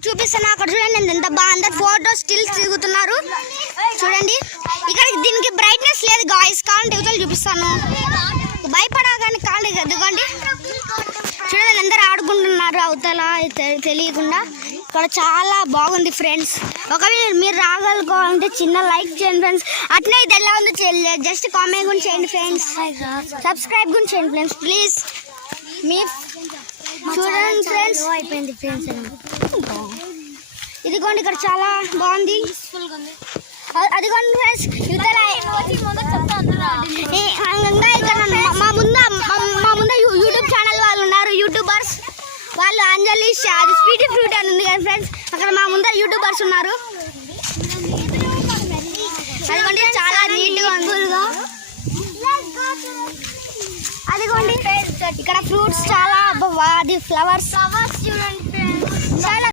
చూపిస్తాను అక్కడ చూడండి ఎంత బాగుంది ఫోటో స్టిల్స్ దిగుతున్నారు చూడండి ఇక్కడ దీనికి బ్రైట్నెస్ లేదు గాయ్స్ కావాలంటే యువతలు చూపిస్తాను భయపడగానే కాళ్ళు ఎదుగండి చూడండి అందరూ ఆడుకుంటున్నారు అవతల తెలియకుండా ఇక్కడ చాలా బాగుంది ఫ్రెండ్స్ ఒకవేళ మీరు రాగలుగుకోవాలంటే చిన్న లైక్ చేయండి ఫ్రెండ్స్ అట్నే ఇది ఎలా ఉందో జస్ట్ కామెంట్ కూడా చేయండి ఫ్రెండ్స్ సబ్స్క్రైబ్ కూడా చేయండి ఫ్రెండ్స్ ప్లీజ్ మీ చూడండి ఫ్రెండ్స్ అయిపోయింది ఫ్రెండ్స్ ఇదిగోండి ఇక్కడ చాలా బాగుంది అదిగోండి ఫ్రెండ్స్ ఇక్కడ మా ముందు యూట్యూబ్ ఛానల్ వాళ్ళు ఉన్నారు యూట్యూబర్స్ వాళ్ళు అంజలి అది స్వీటీ ఫ్రూట్ అని ఉంది కదా ఫ్రెండ్స్ అక్కడ మా ముందర యూట్యూబర్స్ ఉన్నారు అదిగోండి చాలా నీట్గా ఉంది అదిగోండి ఇక్కడ ఫ్రూట్స్ చాలా అది ఫ్లవర్స్ చూడండి చాలా